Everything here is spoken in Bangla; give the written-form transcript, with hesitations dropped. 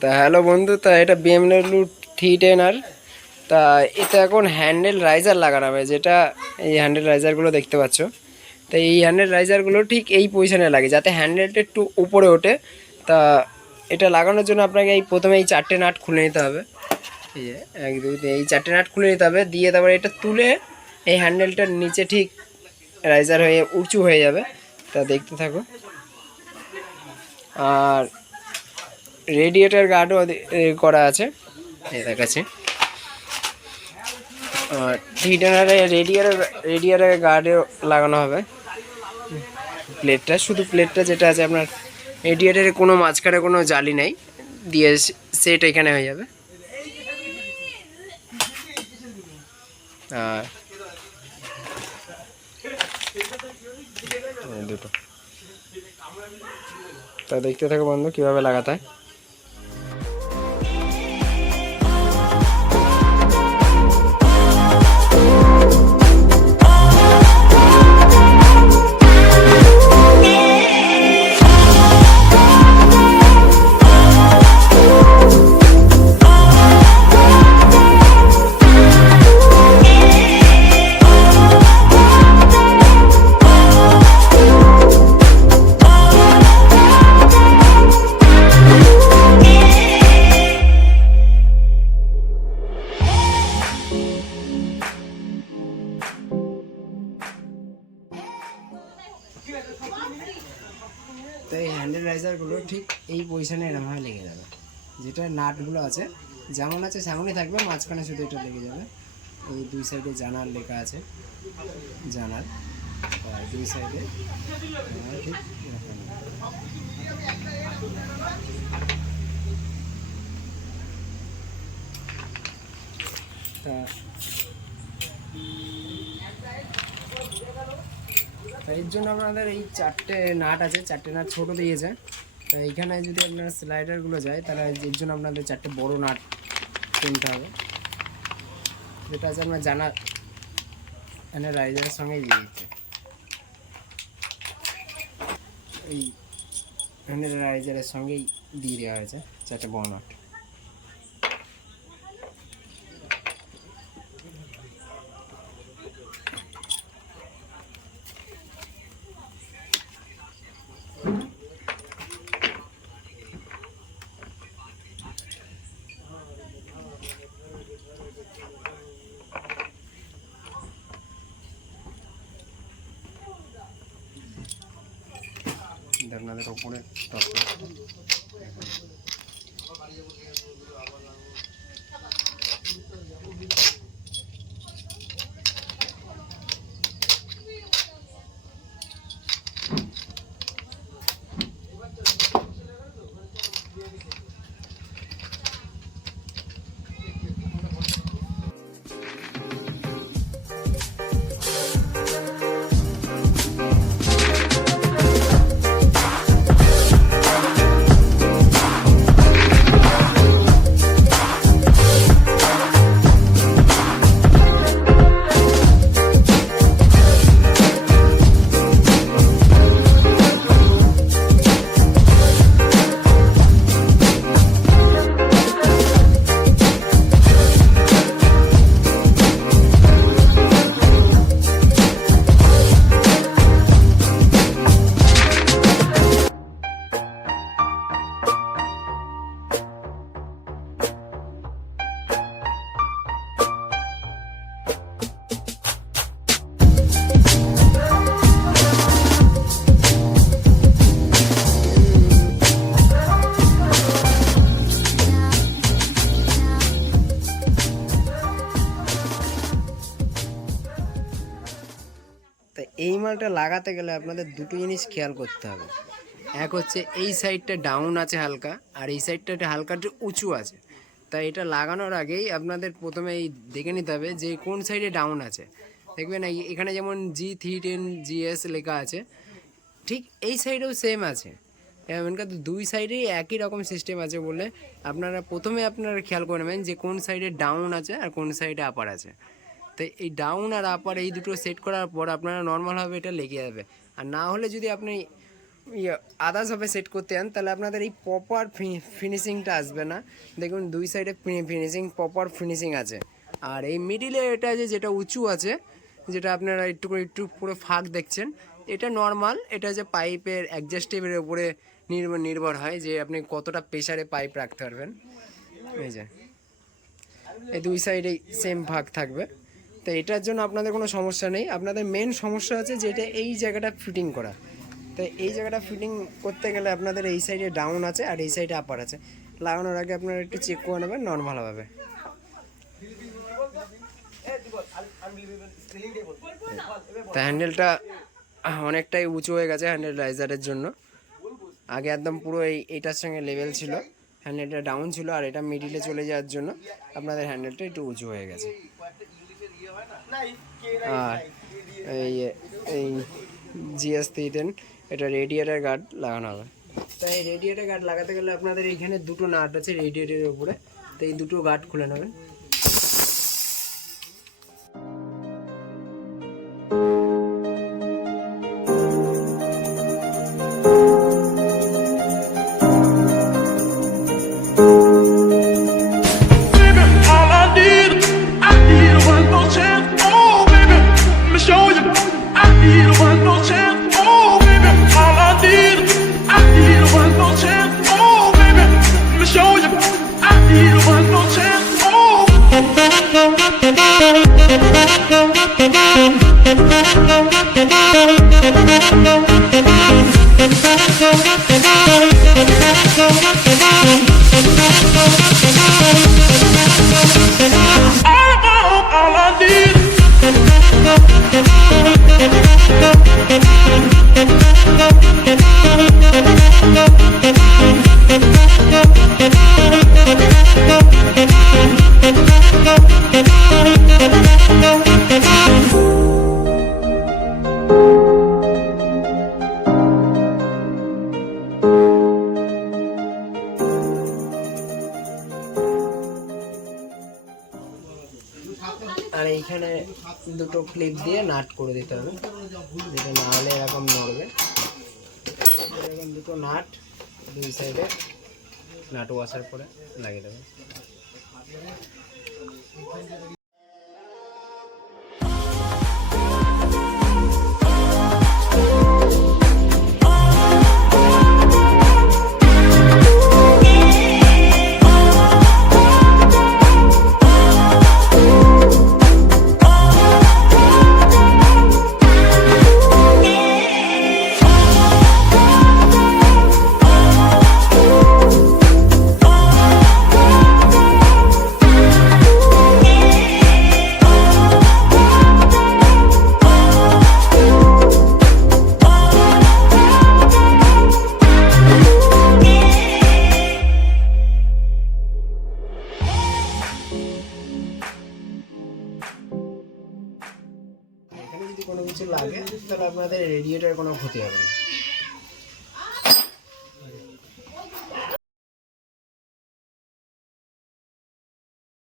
তা হ্যালো বন্ধু, তা এটা BMW 310 তা এটা এখন হ্যান্ডেল রাইজার লাগানো হবে, যেটা এই হ্যান্ডেল রাইজারগুলো দেখতে পাচ্ছ। তা এই হ্যান্ডেল রাইজারগুলো ঠিক এই পজিশানে লাগে যাতে হ্যান্ডেলটা একটু উপরে ওঠে। তা এটা লাগানোর জন্য আপনাকে প্রথমে এই 4টে নাট খুলে নিতে হবে। এই যে 1 2 3, এই 4টে নাট খুলে নিতে হবে, দিয়ে তারপরে এটা তুলে এই হ্যান্ডেলটার নিচে ঠিক রাইজার হয়ে উঁচু হয়ে যাবে। তা দেখতে থাকো। আর রেডিয়েটার গার্ডও করা আছে, এই দেখাচ্ছি। আর রেডিয়ারের গার্ডেও লাগানো হবে প্লেটটা। শুধু প্লেটটা যেটা আছে আপনার রেডিয়েটারে কোনো মাঝখানে কোনো জালি নেই, দিয়ে সেট এখানে হয়ে যাবে। আর দুটো তা দেখতে থাকো বন্ধু কীভাবে লাগাতে হয়। তো এই হ্যান্ডেল রাইজারগুলো ঠিক এই পজিশানে এরমভাবে লেগে যাবে, যেটা নাটগুলো আছে যেমন আছে সেমনই থাকবে, মাঝখানে শুধু এটা লেগে যাবে। এই দুই সাইডে জানার লেখা আছে, জানার দুই সাইডে ঠিক এরকম। তা এর জন্য আপনাদের এই 4টে নাট আছে, 4টে নাট ছোটো দিয়েছে। তা এইখানে যদি আপনার স্লাইডারগুলো যায় তাহলে এর জন্য আপনাদের 4টে বড় নাট কিনতে হবে, যেটা আছে আপনার জানার এখানে রাইজারের সঙ্গেই দিয়ে দিচ্ছে। এই এখানে রাইজারের সঙ্গেই দিয়ে দেওয়া হয়েছে 4টে বড় নাট। আপনাদের ওপরে তো এই মালটা লাগাতে গেলে আপনাদের দুটো জিনিস খেয়াল করতে হবে। এক হচ্ছে এই সাইডটা ডাউন আছে হালকা, আর এই সাইডটা হালকা একটু উঁচু আছে। তাই এটা লাগানোর আগেই আপনাদের প্রথমে এই দেখে নিতে হবে যে কোন সাইডে ডাউন আছে। দেখবেন এখানে যেমন G310 GS লেখা আছে, ঠিক এই সাইডেও সেম আছে। এমনকার দুই সাইডেই একই রকম সিস্টেম আছে বলে আপনারা প্রথমে খেয়াল করে নেবেন যে কোন সাইডে ডাউন আছে আর কোন সাইডে আপার আছে। তো এই ডাউন আর আপার এই দুটো সেট করার পর আপনারা নর্মালভাবে এটা লেগে যাবে। আর না হলে যদি আপনি আদার্সভাবে সেট করতে চান তাহলে আপনাদের এই প্রপার ফিনিশিংটা আসবে না। দেখুন দুই সাইডে ফিনিশিং প্রপার ফিনিশিং আছে, আর এই মিডিলে এটা যেটা উঁচু আছে, যেটা আপনারা একটু পুরো ফাঁক দেখছেন, এটা নর্মাল, এটা যে পাইপের অ্যাডজাস্টেবলের উপরে নির্ভর হয় যে আপনি কতটা প্রেশারে পাইপ রাখতে পারবেন। এই যে এই দুই সাইডে সেম ভাগ থাকবে, তো এটার জন্য আপনাদের কোনো সমস্যা নেই। আপনাদের মেন সমস্যা আছে যেটা এই জায়গাটা ফিটিং করা। তো এই জায়গাটা ফিটিং করতে গেলে আপনাদের এই সাইডে ডাউন আছে আর এই সাইডে আপার আছে, লাগানোর আগে আপনারা একটু চেক করে নেবেন নর্মালভাবে। তা হ্যান্ডেলটা অনেকটাই উঁচু হয়ে গেছে হ্যান্ডেল রাইজারের জন্য। আগে একদম পুরো এইটার সঙ্গে লেভেল ছিল, হ্যান্ডেলটা ডাউন ছিল, আর এটা মিডিলে চলে যাওয়ার জন্য আপনাদের হ্যান্ডেলটা একটু উঁচু হয়ে গেছে। আর এই GS310 এটা রেডিয়েটার গার্ড লাগানো হবে। তাই এই রেডিয়েটার গার্ড লাগাতে গেলে আপনাদের এইখানে দুটো নাট আছে রেডিয়েটারের উপরে, তো এই দুটো গার্ড খুলে নেবেন। আর এইখানে দুটো ক্লিপ দিয়ে নাট করে দিতে হবে, যেটা না হলে এরকম নড়বে। এরকম দুটো নাট দুই সাইডে নাট ওয়াশার করে লাগিয়ে দেবে। এখানে যদি কোনো কিছু লাগে তাহলে আপনাদের রেডিয়েটার কোনো ক্ষতি হবে না।